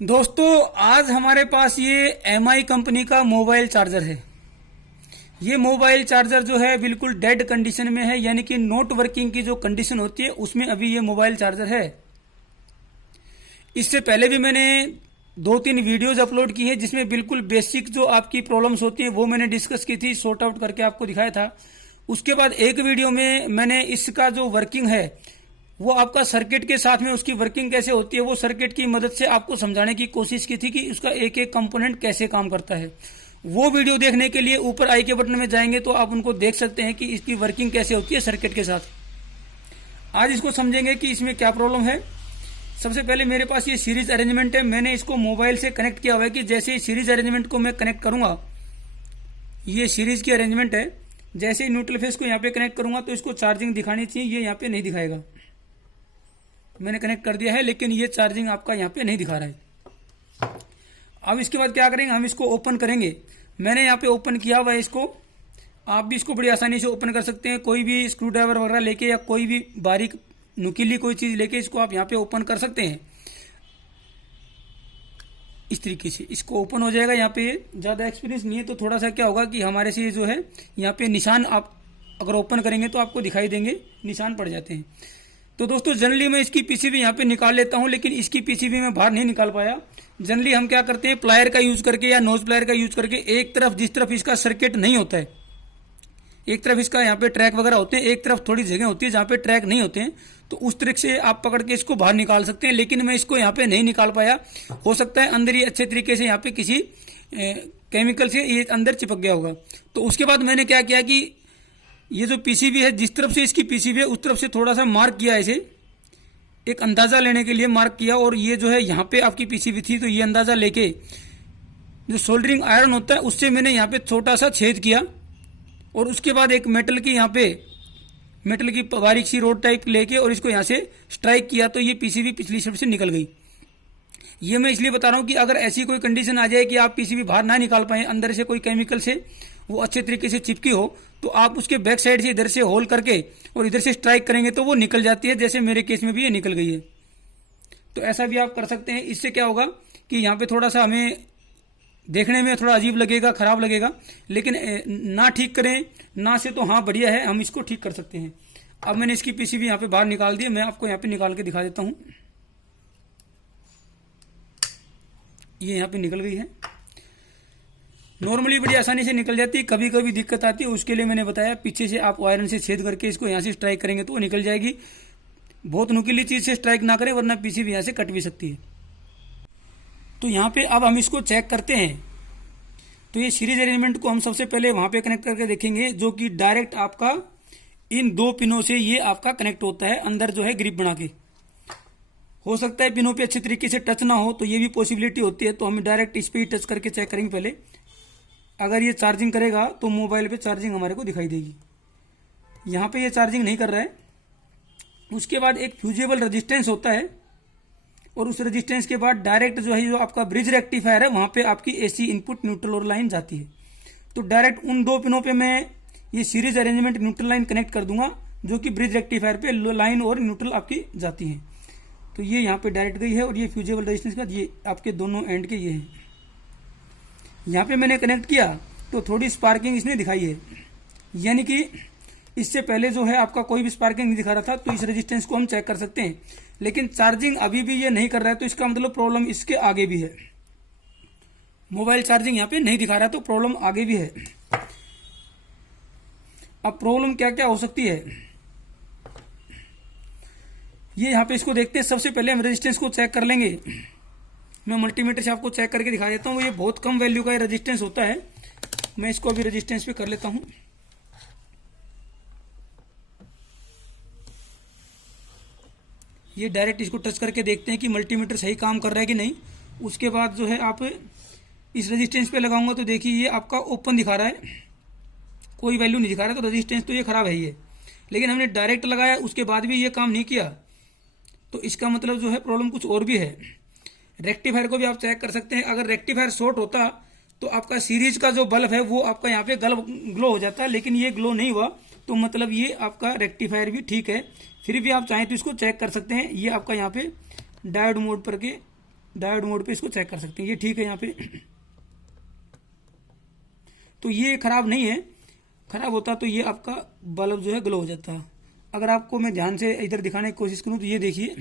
दोस्तों आज हमारे पास ये एमआई कंपनी का मोबाइल चार्जर है। ये मोबाइल चार्जर जो है बिल्कुल डेड कंडीशन में है, यानी कि नॉट वर्किंग की जो कंडीशन होती है उसमें अभी ये मोबाइल चार्जर है। इससे पहले भी मैंने 2-3 वीडियोज अपलोड की है जिसमें बिल्कुल बेसिक जो आपकी प्रॉब्लम्स होती हैं वो मैंने डिस्कस की थी, सॉर्ट आउट करके आपको दिखाया था। उसके बाद एक वीडियो में मैंने इसका जो वर्किंग है वो आपका सर्किट के साथ में उसकी वर्किंग कैसे होती है वो सर्किट की मदद से आपको समझाने की कोशिश की थी कि उसका एक एक कंपोनेंट कैसे काम करता है। वो वीडियो देखने के लिए ऊपर आई के बटन में जाएंगे तो आप उनको देख सकते हैं कि इसकी वर्किंग कैसे होती है सर्किट के साथ। आज इसको समझेंगे कि इसमें क्या प्रॉब्लम है। सबसे पहले मेरे पास ये सीरीज अरेंजमेंट है, मैंने इसको मोबाइल से कनेक्ट किया हुआ है कि जैसे ही सीरीज अरेंजमेंट को मैं कनेक्ट करूंगा, ये सीरीज की अरेंजमेंट है, जैसे ही न्यूट्रल फेस को यहाँ पे कनेक्ट करूंगा तो इसको चार्जिंग दिखानी चाहिए, ये यहाँ पे नहीं दिखाएगा। मैंने कनेक्ट कर दिया है लेकिन ये चार्जिंग आपका यहाँ पे नहीं दिखा रहा है। अब इसके बाद क्या करेंगे, हम इसको ओपन करेंगे। मैंने यहाँ पे ओपन किया हुआ है इसको, आप भी इसको बड़ी आसानी से ओपन कर सकते हैं। कोई भी स्क्रू ड्राइवर वगैरह लेके या कोई भी बारीक नुकीली कोई चीज लेके इसको आप यहाँ पे ओपन कर सकते हैं। इस तरीके से इसको ओपन हो जाएगा। यहाँ पे ज्यादा एक्सपीरियंस नहीं है तो थोड़ा सा क्या होगा कि हमारे से जो है यहाँ पे निशान आप अगर ओपन करेंगे तो आपको दिखाई देंगे, निशान पड़ जाते हैं। तो दोस्तों जनरली मैं इसकी पीसीबी यहाँ पे निकाल लेता हूँ, लेकिन इसकी पीसीबी मैं बाहर नहीं निकाल पाया। जनरली हम क्या करते हैं, प्लायर का यूज करके या नोज प्लायर का यूज करके एक तरफ जिस तरफ इसका सर्किट नहीं होता है, एक तरफ इसका यहाँ पे ट्रैक वगैरह होते हैं, एक तरफ थोड़ी जगह होती है जहाँ पे ट्रैक नहीं होते हैं, तो उस तरीके से आप पकड़ के इसको बाहर निकाल सकते हैं। लेकिन मैं इसको यहाँ पे नहीं निकाल पाया। हो सकता है अंदर ही अच्छे तरीके से यहाँ पे किसी केमिकल से ये अंदर चिपक गया होगा। तो उसके बाद मैंने क्या किया कि ये जो पीसीबी है, जिस तरफ से इसकी पीसीबी है उस तरफ से थोड़ा सा मार्क किया, ऐसे एक अंदाजा लेने के लिए मार्क किया। और ये जो है यहाँ पे आपकी पीसीबी थी तो ये अंदाजा लेके जो सोल्डरिंग आयरन होता है उससे मैंने यहाँ पे छोटा सा छेद किया और उसके बाद एक मेटल की यहाँ पे मेटल की बारीक सी रोड टाइप लेके और इसको यहाँ से स्ट्राइक किया तो ये पीसीबी पिछली तरफ से निकल गई। ये मैं इसलिए बता रहा हूँ कि अगर ऐसी कोई कंडीशन आ जाए कि आप पीसीबी बाहर ना निकाल पाए, अंदर से कोई केमिकल से वो अच्छे तरीके से चिपकी हो, तो आप उसके बैक साइड से इधर से होल करके और इधर से स्ट्राइक करेंगे तो वो निकल जाती है, जैसे मेरे केस में भी ये निकल गई है। तो ऐसा भी आप कर सकते हैं। इससे क्या होगा कि यहाँ पे थोड़ा सा हमें देखने में थोड़ा अजीब लगेगा, खराब लगेगा, लेकिन ना ठीक करें ना से तो हाँ बढ़िया है, हम इसको ठीक कर सकते हैं। अब मैंने इसकी पीसीबी यहाँ पे बाहर निकाल दी, मैं आपको यहाँ पे निकाल के दिखा देता हूँ। ये यहाँ पे निकल गई है, नॉर्मली बड़ी आसानी से निकल जाती है। कभी कभी दिक्कत आती है, उसके लिए मैंने बताया पीछे से आप आयरन से छेद करके इसको यहाँ से स्ट्राइक करेंगे तो वो निकल जाएगी। बहुत नुकीली चीज से स्ट्राइक ना करें वरना पीसीबी यहाँ से कट भी सकती है। तो यहाँ पे अब हम इसको चेक करते हैं। तो ये सीरीज अरेंजमेंट को हम सबसे पहले वहां पे कनेक्ट करके देखेंगे, जो कि डायरेक्ट आपका इन 2 पिनों से ये आपका कनेक्ट होता है, अंदर जो है ग्रिप बना के। हो सकता है पिनों पे अच्छे तरीके से टच ना हो, तो ये भी पॉसिबिलिटी होती है। तो हम डायरेक्ट इस पे ही टच करके चेक करेंगे पहले। अगर ये चार्जिंग करेगा तो मोबाइल पे चार्जिंग हमारे को दिखाई देगी। यहाँ पे ये चार्जिंग नहीं कर रहा है। उसके बाद एक फ्यूजेबल रेजिस्टेंस होता है और उस रेजिस्टेंस के बाद डायरेक्ट जो है जो आपका ब्रिज रेक्टिफायर है वहां पे आपकी एसी इनपुट न्यूट्रल और लाइन जाती है। तो डायरेक्ट उन 2 पिनों पे मैं ये series arrangement neutral line connect कर दूंगा, जो कि ब्रिज रेक्टिफायर पे लाइन और न्यूट्रल आपकी जाती है। तो ये यहाँ पे डायरेक्ट गई है और ये फ्यूजेबल रेजिस्टेंस के बाद ये आपके दोनों एंड के ये है। यहाँ पे मैंने कनेक्ट किया तो थोड़ी स्पार्किंग इसने दिखाई है, यानी कि इससे पहले जो है आपका कोई भी स्पार्किंग नहीं दिखा रहा था। तो इस रेजिस्टेंस को हम चेक कर सकते हैं, लेकिन चार्जिंग अभी भी ये नहीं कर रहा है, तो इसका मतलब प्रॉब्लम इसके आगे भी है। मोबाइल चार्जिंग यहाँ पे नहीं दिखा रहा है तो प्रॉब्लम आगे भी है। अब प्रॉब्लम क्या क्या हो सकती है ये यहाँ पे इसको देखते हैं। सबसे पहले हम रेजिस्टेंस को चेक कर लेंगे। मैं मल्टीमीटर से आपको चेक करके दिखा देता हूँ। ये बहुत कम वैल्यू का रेजिस्टेंस होता है। मैं इसको अभी रेजिस्टेंस पे कर लेता हूँ। ये डायरेक्ट इसको टच करके देखते हैं कि मल्टीमीटर सही काम कर रहा है कि नहीं। उसके बाद जो है आप इस रेजिस्टेंस पे लगाऊंगा तो देखिए ये आपका ओपन दिखा रहा है, कोई वैल्यू नहीं दिखा रहा है, तो रेजिस्टेंस तो ये खराब है ये। लेकिन हमने डायरेक्ट लगाया उसके बाद भी ये काम नहीं किया, तो इसका मतलब जो है प्रॉब्लम कुछ और भी है। रेक्टिफायर को भी आप चेक कर सकते हैं। अगर रेक्टिफायर शॉर्ट होता तो आपका सीरीज का जो बल्ब है वो आपका यहाँ पे ग्लो हो जाता है, लेकिन ये ग्लो नहीं हुआ, तो मतलब ये आपका रेक्टिफायर भी ठीक है। फिर भी आप चाहें तो इसको चेक कर सकते हैं। ये आपका यहाँ पे डायोड मोड पर के डायोड मोड पे इसको चेक कर सकते हैं। ये ठीक है यहाँ पे। तो ये खराब नहीं है, खराब होता तो ये आपका बल्ब जो है ग्लो हो जाता। अगर आपको मैं ध्यान से इधर दिखाने की कोशिश करूं तो ये देखिए,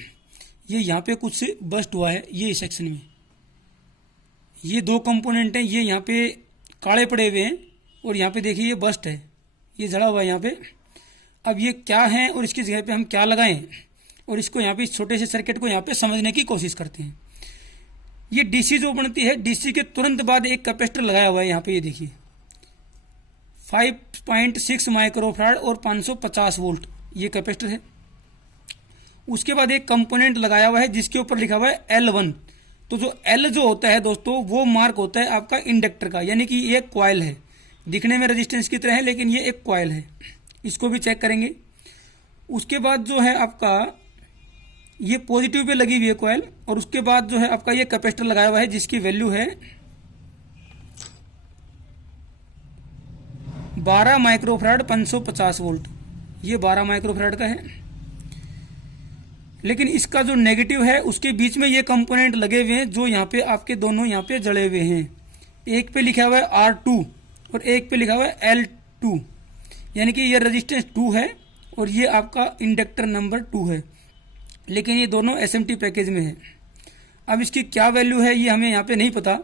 ये यहाँ पे कुछ से बस्ट हुआ है, ये सेक्शन में ये दो कंपोनेंट हैं, ये यहाँ पे काले पड़े हुए हैं और यहाँ पे देखिए ये बस्ट है, ये जड़ा हुआ है यहाँ पे। अब ये क्या है और इसकी जगह पे हम क्या लगाएं, और इसको यहाँ पे इस छोटे से सर्किट को यहाँ पे समझने की कोशिश करते हैं। ये डीसी जो बनती है, डीसी के तुरंत बाद एक कैपेसिटर लगाया हुआ है यहाँ पे, ये देखिए 5.6 माइक्रोफैराड और 550 वोल्ट ये कैपेसिटर है। उसके बाद एक कंपोनेंट लगाया हुआ है जिसके ऊपर लिखा हुआ है L1। तो जो L जो होता है दोस्तों, वो मार्क होता है आपका इंडक्टर का, यानी कि ये कॉइल है, दिखने में रेजिस्टेंस की तरह है लेकिन ये एक कॉइल है। इसको भी चेक करेंगे। उसके बाद जो है आपका ये पॉजिटिव पे लगी हुई है कॉइल, और उसके बाद जो है आपका ये कैपेसिटर लगाया हुआ है जिसकी वैल्यू है 12 माइक्रोफैराड 550 वोल्ट। ये 12 माइक्रोफैराड का है, लेकिन इसका जो नेगेटिव है उसके बीच में ये कंपोनेंट लगे हुए हैं जो यहाँ पे आपके दोनों यहाँ पे जड़े हुए हैं। एक पे लिखा हुआ है R2 और एक पे लिखा हुआ है L2, यानी कि ये रेजिस्टेंस 2 है और ये आपका इंडक्टर नंबर 2 है, लेकिन ये दोनों SMT पैकेज में है। अब इसकी क्या वैल्यू है ये हमें यहाँ पे नहीं पता,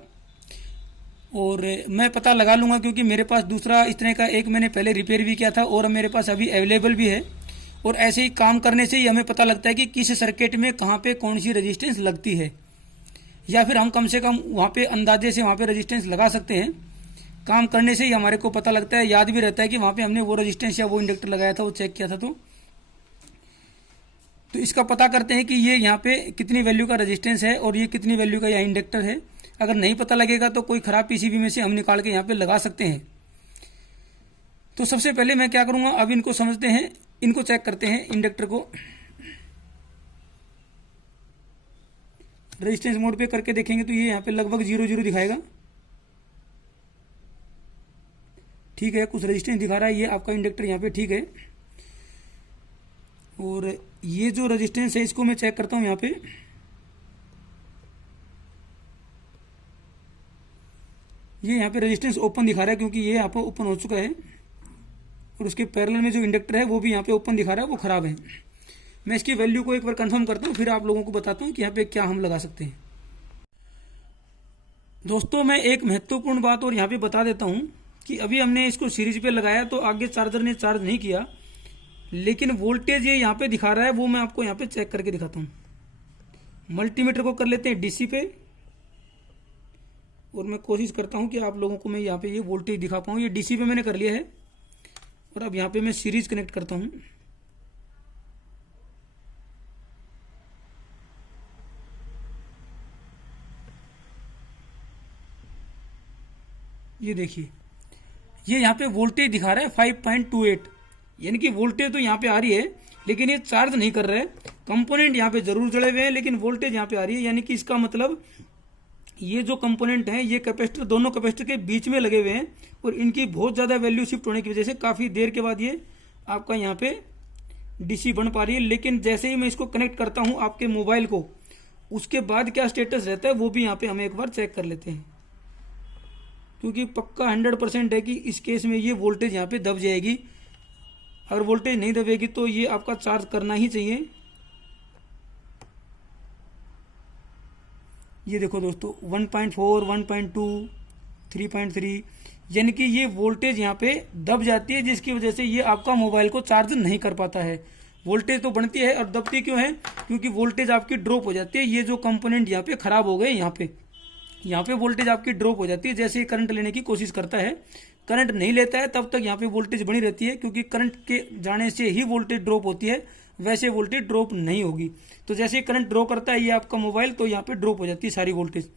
और मैं पता लगा लूंगा क्योंकि मेरे पास दूसरा इस तरह का एक मैंने पहले रिपेयर भी किया था और मेरे पास अभी अवेलेबल भी है। और ऐसे ही काम करने से ही हमें पता लगता है कि किस सर्किट में कहाँ पे कौन सी रेजिस्टेंस लगती है, या फिर हम कम से कम वहाँ पे अंदाजे से वहाँ पे रेजिस्टेंस लगा सकते हैं। काम करने से ही हमारे को पता लगता है, याद भी रहता है कि वहाँ पे हमने वो रेजिस्टेंस या वो इंडक्टर लगाया था, वो चेक किया था। तो इसका पता करते हैं कि ये यहाँ पे कितनी वैल्यू का रेजिस्टेंस है और ये कितनी वैल्यू का यहाँ इंडक्टर है। अगर नहीं पता लगेगा तो कोई खराब पीसीबी में से हम निकाल के यहाँ पे लगा सकते हैं। तो सबसे पहले मैं क्या करूंगा, अब इनको समझते हैं, इनको चेक करते हैं। इंडक्टर को रेजिस्टेंस मोड पे करके देखेंगे तो ये यहाँ पे लगभग 0 दिखाएगा। ठीक है, कुछ रेजिस्टेंस दिखा रहा है, ये आपका इंडक्टर यहाँ पे ठीक है। और ये जो रेजिस्टेंस है इसको मैं चेक करता हूँ यहाँ पे। ये यहाँ पे रेजिस्टेंस ओपन दिखा रहा है क्योंकि ये यहाँ पे ओपन हो चुका है, और उसके पैरेलल में जो इंडक्टर है वो भी यहाँ पे ओपन दिखा रहा है, वो खराब है। मैं इसकी वैल्यू को एक बार कंफर्म करता हूँ, फिर आप लोगों को बताता हूँ कि यहाँ पे क्या हम लगा सकते हैं। दोस्तों मैं एक महत्वपूर्ण बात और यहाँ पे बता देता हूँ कि अभी हमने इसको सीरीज पे लगाया तो आगे चार्जर ने चार्ज नहीं किया, लेकिन वोल्टेज ये यहाँ पे दिखा रहा है, वो मैं आपको यहाँ पे चेक करके दिखाता हूँ। मल्टीमीटर को कर लेते हैं डीसी पे, और मैं कोशिश करता हूँ कि आप लोगों को मैं यहाँ पे ये वोल्टेज दिखा पाऊँ। ये डीसी पे मैंने कर लिया है, और अब यहाँ पे मैं सीरीज कनेक्ट करता हूँ। ये देखिए, ये यहाँ पे वोल्टेज दिखा रहा है 5.28, यानी कि वोल्टेज तो यहाँ पे आ रही है लेकिन ये चार्ज नहीं कर रहा है। कंपोनेंट यहाँ पे जरूर जुड़े हुए हैं लेकिन वोल्टेज यहाँ पे आ रही है, यानी कि इसका मतलब ये जो कंपोनेंट हैं ये कैपेसिटर, दोनों कैपेसिटर के बीच में लगे हुए हैं, और इनकी बहुत ज़्यादा वैल्यू शिफ्ट होने की वजह से काफ़ी देर के बाद ये आपका यहाँ पे डीसी बन पा रही है। लेकिन जैसे ही मैं इसको कनेक्ट करता हूँ आपके मोबाइल को, उसके बाद क्या स्टेटस रहता है वो भी यहाँ पे हम एक बार चेक कर लेते हैं, क्योंकि पक्का 100% है कि इस केस में ये वोल्टेज यहाँ पे दब जाएगी। अगर वोल्टेज नहीं दबेगी तो ये आपका चार्ज करना ही चाहिए। ये देखो दोस्तों 1.4, 1.2, 3.3, यानी कि ये वोल्टेज यहाँ पे दब जाती है, जिसकी वजह से ये आपका मोबाइल को चार्ज नहीं कर पाता है। वोल्टेज तो बढ़ती है और दबती क्यों है, क्योंकि वोल्टेज आपकी ड्रॉप हो जाती है। ये जो कंपोनेंट यहाँ पे खराब हो गए, यहाँ पे वोल्टेज आपकी ड्रॉप हो जाती है। जैसे ही करंट लेने की कोशिश करता है, करंट नहीं लेता है तब तक यहाँ पे वोल्टेज बनी रहती है, क्योंकि करंट के जाने से ही वोल्टेज ड्रॉप होती है, वैसे वोल्टेज ड्रॉप नहीं होगी। तो जैसे ही करंट ड्रॉ करता है ये आपका मोबाइल, तो यहाँ पे ड्रॉप हो जाती है सारी वोल्टेज।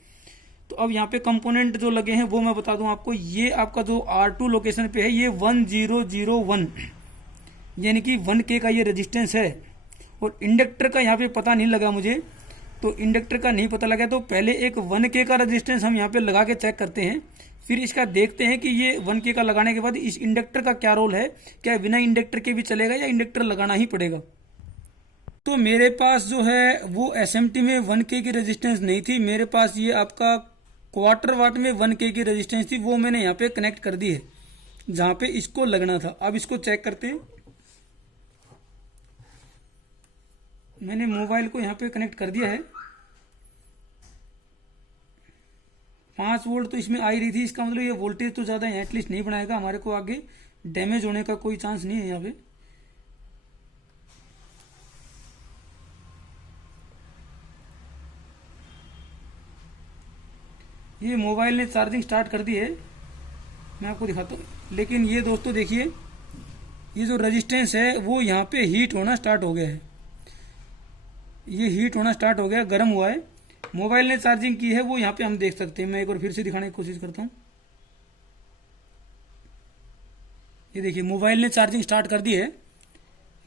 तो अब यहाँ पे कंपोनेंट जो लगे हैं वो मैं बता दूं आपको। ये आपका जो R2 लोकेशन पे है ये 1001, यानी कि 1K का ये रेजिस्टेंस है। और इंडक्टर का यहाँ पे पता नहीं लगा मुझे, तो इंडक्टर का नहीं पता लगा तो पहले एक 1K का रेजिस्टेंस हम यहाँ पे लगा के चेक करते हैं, फिर इसका देखते हैं कि ये 1K का लगाने के बाद इस इंडक्टर का क्या रोल है, क्या बिना इंडक्टर के भी चलेगा या इंडक्टर लगाना ही पड़ेगा। तो मेरे पास जो है वो SMT में 1K की रेजिस्टेंस नहीं थी, मेरे पास ये आपका क्वार्टर वाट में 1K की रेजिस्टेंस थी, वो मैंने यहाँ पे कनेक्ट कर दी है जहां पे इसको लगना था। अब इसको चेक करते हैं। मैंने मोबाइल को यहाँ पे कनेक्ट कर दिया है। 5 वोल्ट तो इसमें आ ही रही थी, इसका मतलब ये वोल्टेज तो ज्यादा एटलीस्ट नहीं बनाएगा, हमारे को आगे डैमेज होने का कोई चांस नहीं है यहाँ पे। ये मोबाइल ने चार्जिंग स्टार्ट कर दी है, मैं आपको दिखाता हूँ। लेकिन ये दोस्तों देखिए, ये जो रेजिस्टेंस है वो यहाँ पे हीट होना स्टार्ट हो गया है, ये हीट होना स्टार्ट हो गया, गर्म हुआ है। मोबाइल ने चार्जिंग की है वो यहाँ पे हम देख सकते हैं। मैं एक बार फिर से दिखाने की कोशिश करता हूँ। ये देखिए मोबाइल ने चार्जिंग स्टार्ट कर दी है,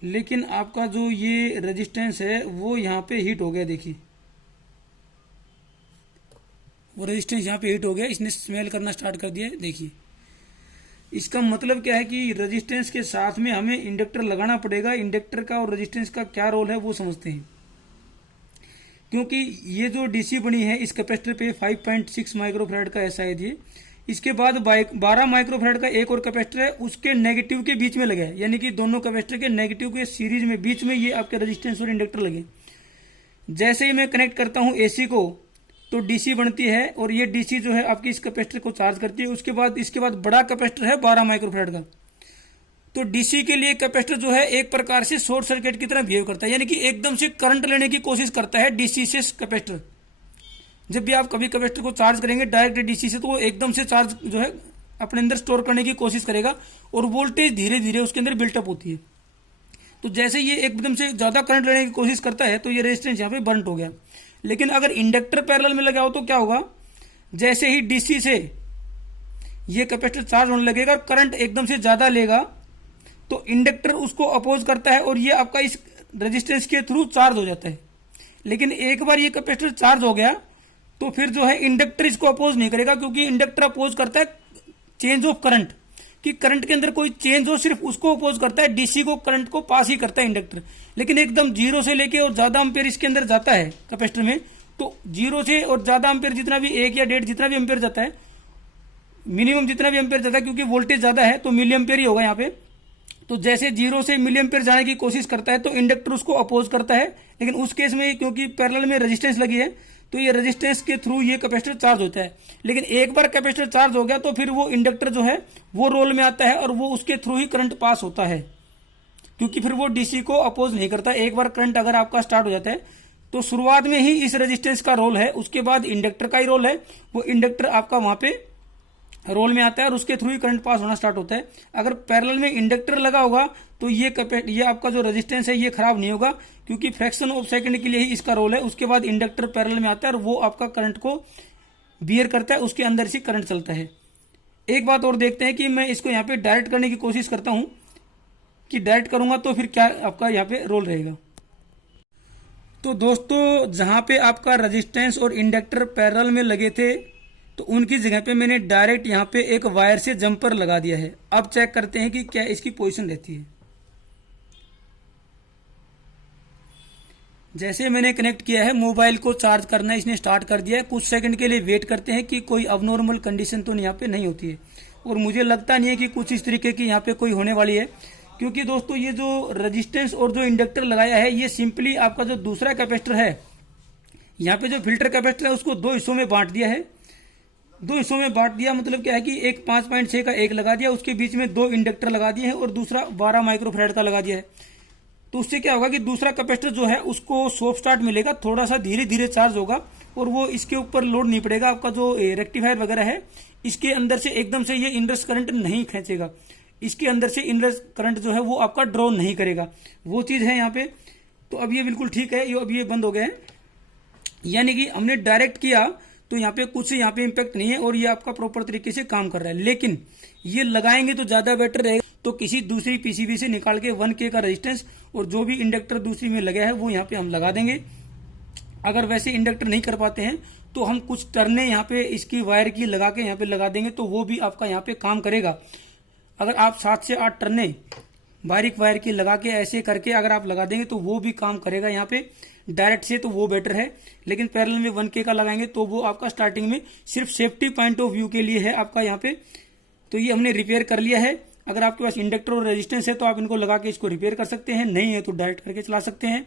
लेकिन आपका जो ये रेजिस्टेंस है वो यहाँ पे हीट हो गया। देखिए वो रेजिस्टेंस यहाँ पे हीट हो गया, इसने स्मेल करना स्टार्ट कर दिया है। देखिए इसका मतलब क्या है कि रेजिस्टेंस के साथ में हमें इंडक्टर लगाना पड़ेगा। इंडक्टर का और रेजिस्टेंस का क्या रोल है वो समझते हैं। क्योंकि ये जो डीसी बनी है इस कैपेसिटर पे 5.6 माइक्रोफैराड का है शायद ये। इसके बाद 12 माइक्रोफैराड का एक और कैपेसिटर है, उसके नेगेटिव के बीच में लगा है, यानी कि दोनों कैपेसिटर के नेगेटिव के सीरीज में बीच में ये आपके रेजिस्टेंस और इंडक्टर लगे। जैसे ही मैं कनेक्ट करता हूं एसी को तो डीसी बनती है, और ये डीसी जो है आपकी इस कैपेसिटर को चार्ज करती है। इसके बाद बड़ा कैपेसिटर है 12 माइक्रोफैराड का। तो डीसी के लिए कैपेसिटर जो है एक प्रकार से शॉर्ट सर्किट की तरह बिहेव करता है, यानी कि एकदम से करंट लेने की कोशिश करता है डीसी से कैपेसिटर। जब भी आप कभी कैपेसिटर को चार्ज करेंगे डायरेक्ट डीसी से, तो वो एकदम से चार्ज जो है अपने अंदर स्टोर करने की कोशिश करेगा, और वोल्टेज धीरे धीरे उसके अंदर बिल्टअप होती है। तो जैसे ये एकदम से ज्यादा करंट लेने की कोशिश करता है तो ये रेजिस्टेंस यहाँ पे बर्न्ट हो गया। लेकिन अगर इंडक्टर पैरेलल में लगा हो तो क्या होगा, जैसे ही डीसी से ये कैपेसिटर चार्ज होने लगेगा और करंट एकदम से ज्यादा लेगा, तो इंडक्टर उसको अपोज करता है और ये आपका इस रेजिस्टेंस के थ्रू चार्ज हो जाता है। लेकिन एक बार ये कैपेसिटर चार्ज हो गया तो फिर जो है इंडक्टर इसको अपोज नहीं करेगा, क्योंकि इंडक्टर अपोज करता है चेंज ऑफ करंट, कि करंट के अंदर कोई चेंज हो सिर्फ उसको अपोज करता है। डीसी को करंट को पास ही करता है इंडक्टर। लेकिन एकदम जीरो से लेके और ज्यादा एम्पेयर इसके अंदर जाता है कैपेसिटर में, तो जीरो से और ज्यादा एम्पेयर जितना भी 1 या 1.5 जितना भी एम्पेयर जाता है, मिनिमम जितना भी एम्पेयर जाता है, क्योंकि वोल्टेज ज्यादा है तो मिली एम्पेयर ही होगा यहाँ पे। तो जैसे जीरो से मिली एम्पेयर जाने की कोशिश करता है तो इंडक्टर उसको अपोज करता है। लेकिन उस केस में क्योंकि पैरेलल में रेजिस्टेंस लगी है तो ये रेजिस्टेंस के थ्रू ये कैपेसिटर चार्ज होता है। लेकिन एक बार कैपेसिटर चार्ज हो गया तो फिर वो इंडक्टर जो है वो रोल में आता है और वो उसके थ्रू ही करंट पास होता है, क्योंकि फिर वो डीसी को अपोज नहीं करता। एक बार करंट अगर आपका स्टार्ट हो जाता है तो शुरुआत में ही इस रेजिस्टेंस का रोल है, उसके बाद इंडक्टर का ही रोल है। वो इंडक्टर आपका वहां पे रोल में आता है और उसके थ्रू ही करंट पास होना स्टार्ट होता है। अगर पैरेलल में इंडक्टर लगा होगा तो ये आपका जो रेजिस्टेंस है ये खराब नहीं होगा, क्योंकि फ्रैक्शन ऑफ सेकंड के लिए ही इसका रोल है। उसके बाद इंडक्टर पैरेलल में आता है और वो आपका करंट को बियर करता है, उसके अंदर से करंट चलता है। एक बात और देखते हैं कि मैं इसको यहाँ पे डायरेक्ट करने की कोशिश करता हूं, कि डायरेक्ट करूंगा तो फिर क्या आपका यहाँ पे रोल रहेगा। तो दोस्तों जहां पे आपका रेजिस्टेंस और इंडक्टर पैरेलल में लगे थे तो उनकी जगह पे मैंने डायरेक्ट यहाँ पे एक वायर से जंपर लगा दिया है। अब चेक करते हैं कि क्या इसकी पोजीशन रहती है। जैसे मैंने कनेक्ट किया है, मोबाइल को चार्ज करना इसने स्टार्ट कर दिया है। कुछ सेकंड के लिए वेट करते हैं कि कोई अबनॉर्मल कंडीशन तो यहाँ पे नहीं होती है, और मुझे लगता नहीं है कि कुछ इस तरीके की यहाँ पे कोई होने वाली है, क्योंकि दोस्तों ये जो रेजिस्टेंस और जो इंडक्टर लगाया है ये सिंपली आपका जो दूसरा कैपेसिटर है, यहाँ पे जो फिल्टर कैपेसिटर है उसको 2 हिस्सों में बांट दिया है। 2 हिस्सों में बांट दिया मतलब क्या है कि एक 5.6 का एक लगा दिया, उसके बीच में 2 इंडक्टर लगा दिए हैं और दूसरा 12 माइक्रोफैराड का लगा दिया है। तो उससे क्या होगा कि दूसरा कैपेसिटर जो है उसको सॉफ्ट स्टार्ट मिलेगा, थोड़ा सा धीरे धीरे चार्ज होगा और वो इसके ऊपर लोड नहीं पड़ेगा। आपका जो रेक्टिफायर वगैरह है इसके अंदर से एकदम से ये इनवर्स करंट नहीं खींचेगा, इसके अंदर से इनवर्स करंट जो है वो आपका ड्रॉ नहीं करेगा, वो चीज है यहाँ पे। तो अब ये बिल्कुल ठीक है, अब ये बंद हो गए हैं, यानी कि हमने डायरेक्ट किया तो यहाँ पे कुछ यहाँ पे इम्पैक्ट नहीं है और ये आपका प्रॉपर तरीके से काम कर रहा है। लेकिन ये लगाएंगे तो ज्यादा बेटर रहेगा, तो किसी दूसरी पीसीबी से निकाल के 1K का रेजिस्टेंस और जो भी इंडक्टर दूसरी में लगा है वो यहाँ पे हम लगा देंगे। अगर वैसे इंडक्टर नहीं कर पाते हैं तो हम कुछ टर्ने यहाँ पे इसकी वायर की लगा के यहाँ पे लगा देंगे, तो वो भी आपका यहाँ पे काम करेगा। अगर आप 7 से 8 टर्ने बारीक वायर की लगा के ऐसे करके अगर आप लगा देंगे तो वो भी काम करेगा यहाँ पे डायरेक्ट से, तो वो बेटर है। लेकिन पैरेलल में 1K का लगाएंगे तो वो आपका स्टार्टिंग में सिर्फ सेफ्टी पॉइंट ऑफ व्यू के लिए है आपका यहाँ पे। तो ये हमने रिपेयर कर लिया है। अगर आपके पास इंडक्टर और रेजिस्टेंस है तो आप इनको लगा के इसको रिपेयर कर सकते हैं, नहीं है तो डायरेक्ट करके चला सकते हैं।